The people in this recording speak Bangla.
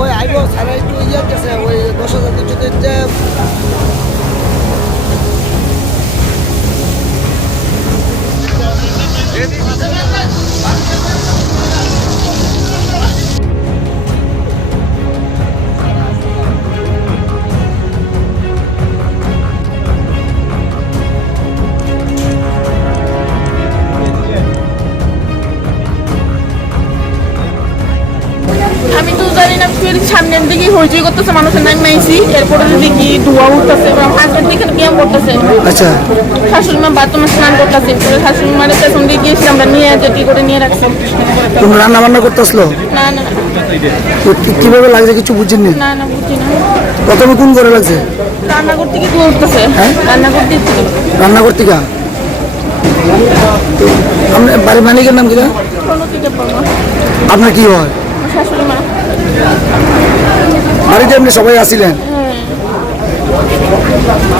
ওই আইবো সারা একটু ইয়ে গেছে ওই 10,000 যে আমি তো জানি না, ফির সামনের দিকে হইচই করতেছে, মানুষের নাম মাইছি, এরপরে দেখি ধোয়া উঠতেছে, হাজবেন্ড দিকে ব্যায়াম করতেছে। আচ্ছা, শাশুড়ি মা বাথরুমে স্নান করতেছে, শাশুড়ি মার পেছন দিয়ে গিয়েছি, আমরা নিয়ে যেটি করে নিয়ে রাখছি। তুমি রান্না বান্না করতে আসলো? না না কিভাবে লাগছে কিছু বুঝিনি? না না বুঝি না। প্রথমে কোন করে লাগছে? রান্না করতে গিয়ে ধোয়া উঠতেছে। হ্যাঁ, রান্না করতে রান্না করতে গা। আপনার বাড়ির মালিকের নাম কি? আপনার কি হয়? শাশুড়ি মা। বাড়িতে আপনি সবাই আসিলেন? হ্যাঁ।